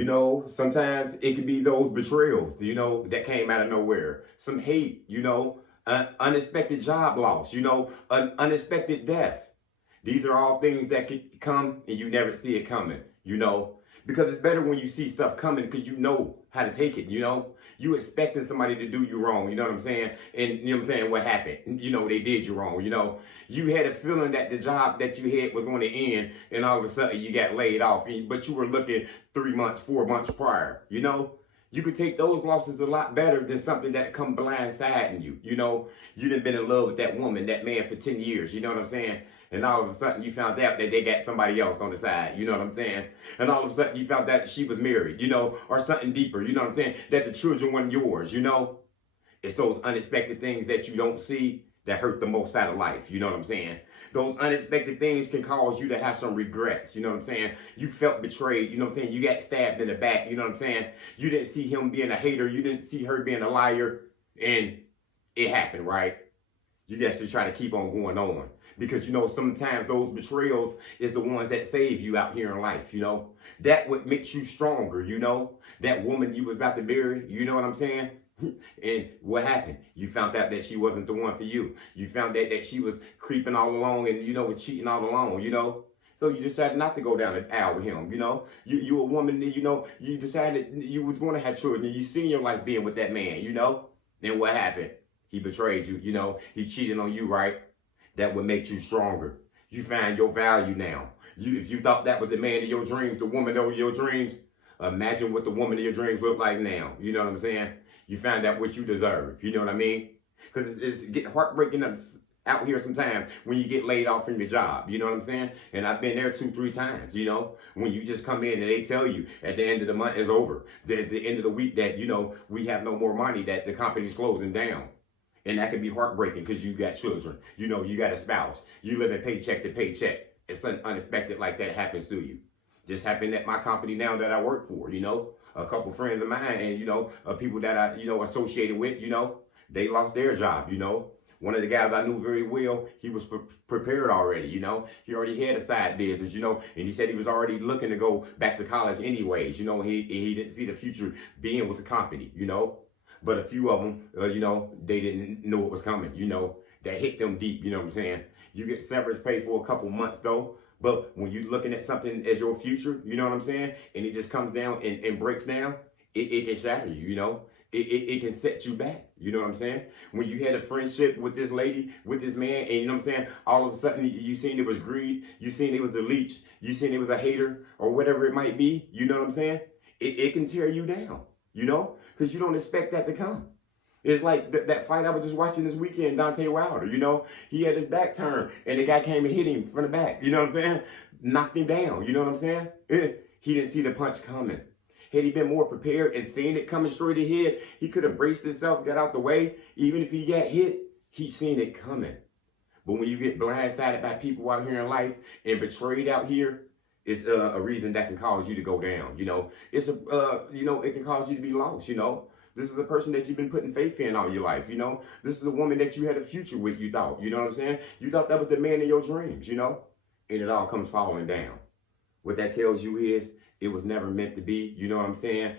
You know, sometimes it could be those betrayals, that came out of nowhere. Some hate, an unexpected job loss, an unexpected death. These are all things that could come and you never see it coming, because it's better when you see stuff coming because you know how to take it. You expecting somebody to do you wrong, you know what I'm saying? And you know what I'm saying, what happened? They did you wrong. You had a feeling that the job that you had was going to end and all of a sudden you got laid off, but you were looking 3 months, 4 months prior. You could take those losses a lot better than something that come blindsiding you. You done been in love with that woman, that man for 10 years, you know what I'm saying? And all of a sudden you found out that they got somebody else on the side, you know what I'm saying? And all of a sudden you found out she was married, or something deeper, you know what I'm saying? That the children weren't yours. It's those unexpected things that you don't see that hurt the most out of life, you know what I'm saying? Those unexpected things can cause you to have some regrets, you know what I'm saying? You felt betrayed, you know what I'm saying? You got stabbed in the back, you know what I'm saying? You didn't see him being a hater, you didn't see her being a liar, and it happened, right? You got to try to keep on going on. Because, sometimes those betrayals is the ones that save you out here in life. That what makes you stronger. That woman you was about to marry, you know what I'm saying? And what happened? You found out that she wasn't the one for you. You found out that she was creeping all along and, was cheating all along. So you decided not to go down the aisle with him. You a woman, you decided you was going to have children. You seen your life being with that man. Then what happened? He betrayed you. He cheated on you, right? That would make you stronger. You find your value now. If you thought that was the man of your dreams, the woman of your dreams, imagine what the woman of your dreams look like now. You know what I'm saying? You find out what you deserve. You know what I mean? Because it's get heartbreaking out here sometimes when you get laid off from your job. You know what I'm saying? And I've been there 2-3 times. When you just come in and they tell you at the end of the month is over, at the end of the week that we have no more money, that the company's closing down. And that can be heartbreaking because you got children. You got a spouse. You live in paycheck to paycheck. It's something unexpected like that happens to you. Just happened at my company now that I work for, a couple friends of mine and, people that I, associated with, they lost their job, One of the guys I knew very well, he was prepared already, He already had a side business, and he said he was already looking to go back to college anyways, He didn't see the future being with the company, But a few of them, they didn't know what was coming, that hit them deep, you know what I'm saying? You get severance pay for a couple months though, but when you're looking at something as your future, you know what I'm saying? And it just comes down and breaks down, it can shatter you, It can set you back, you know what I'm saying? When you had a friendship with this lady, with this man, and you know what I'm saying? All of a sudden you seen it was greed, you seen it was a leech, you seen it was a hater, or whatever it might be, you know what I'm saying? It can tear you down. Because you don't expect that to come. It's like that fight I was just watching this weekend, Dante Wilder, he had his back turned and the guy came and hit him from the back, you know what I'm saying? Knocked him down, you know what I'm saying? He didn't see the punch coming. Had he been more prepared and seen it coming straight ahead, he could have braced himself, got out the way. Even if he got hit, he seen it coming. But when you get blindsided by people out here in life and betrayed out here, it's a reason that can cause you to go down. It's it can cause you to be lost. This is a person that you've been putting faith in all your life. This is a woman that you had a future with. You thought, you know what I'm saying? You thought that was the man of your dreams. And it all comes falling down. What that tells you is it was never meant to be. You know what I'm saying?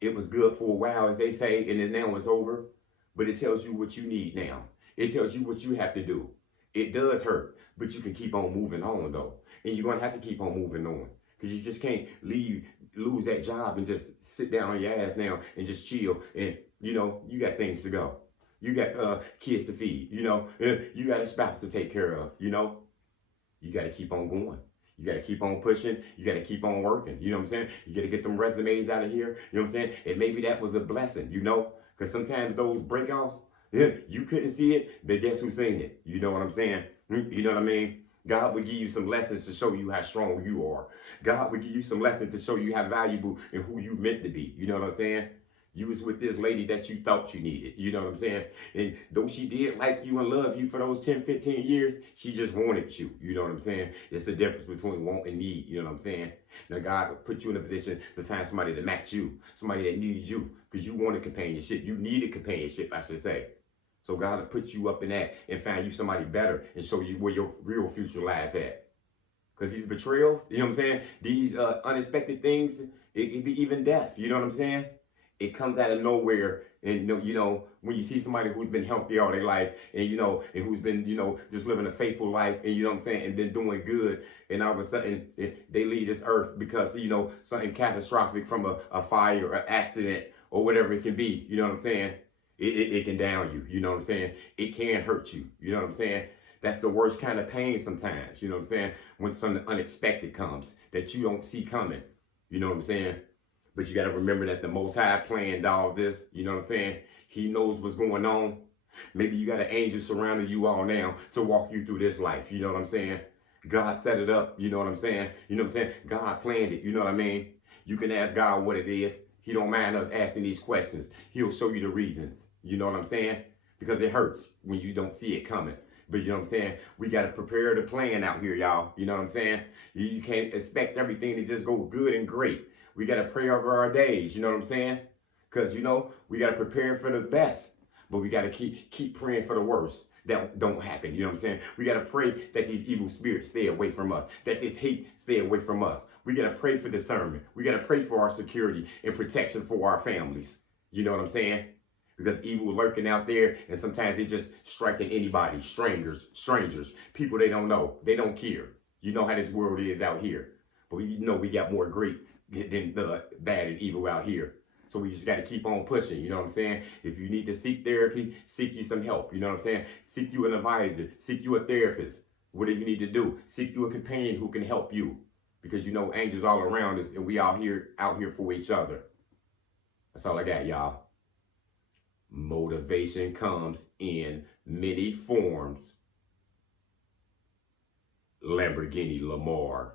It was good for a while, as they say, and then now it's over. But it tells you what you need now. It tells you what you have to do. It does hurt, but you can keep on moving on though. And you're going to have to keep on moving on because you just can't lose that job and just sit down on your ass now and just chill. And, you got things to go. You got kids to feed, you got a spouse to take care of, you got to keep on going. You got to keep on pushing. You got to keep on working. You know what I'm saying? You got to get them resumes out of here. You know what I'm saying? And maybe that was a blessing, because sometimes those breakouts, you couldn't see it, but guess who seen it? You know what I'm saying? You know what I mean? God will give you some lessons to show you how strong you are. God will give you some lessons to show you how valuable and who you meant to be. You know what I'm saying? You was with this lady that you thought you needed. You know what I'm saying? And though she did like you and love you for those 10, 15 years, she just wanted you. You know what I'm saying? It's the difference between want and need. You know what I'm saying? Now God will put you in a position to find somebody to match you. Somebody that needs you. Because you wanted companionship. You needed companionship, I should say. So God will put you up in that and find you somebody better and show you where your real future lies at. Because these betrayals, you know what I'm saying? These unexpected things It could be even death. You know what I'm saying? It comes out of nowhere. And when you see somebody who's been healthy all their life, and and who's been, just living a faithful life, and you know what I'm saying, and then doing good, and all of a sudden they leave this earth because something catastrophic from a fire or accident or whatever it can be. You know what I'm saying? It can down you. You know what I'm saying? It can hurt you. You know what I'm saying? That's the worst kind of pain sometimes. You know what I'm saying? When something unexpected comes that you don't see coming. You know what I'm saying? But you got to remember that the Most High planned all this. You know what I'm saying? He knows what's going on. Maybe you got an angel surrounding you all now to walk you through this life. You know what I'm saying? God set it up. You know what I'm saying? You know what I'm saying? God planned it. You know what I mean? You can ask God what it is. He don't mind us asking these questions. He'll show you the reasons. You know what I'm saying? Because it hurts when you don't see it coming. But you know what I'm saying? We got to prepare the plan out here, y'all. You know what I'm saying? You can't expect everything to just go good and great. We got to pray over our days. You know what I'm saying? Because, we got to prepare for the best. But we got to keep praying for the worst that don't happen. You know what I'm saying? We got to pray that these evil spirits stay away from us. That this hate stay away from us. We got to pray for discernment. We got to pray for our security and protection for our families. You know what I'm saying? Because evil lurking out there, and sometimes it just striking anybody, strangers, people they don't know. They don't care. You know how this world is out here. But we got more great than bad and evil out here. So we just got to keep on pushing. You know what I'm saying? If you need to seek therapy, seek you some help. You know what I'm saying? Seek you an advisor. Seek you a therapist. Whatever you need to do. Seek you a companion who can help you. Because angels all around us, and we out here for each other. That's all I got, y'all. Motivation comes in many forms. Lamborghini Lamar.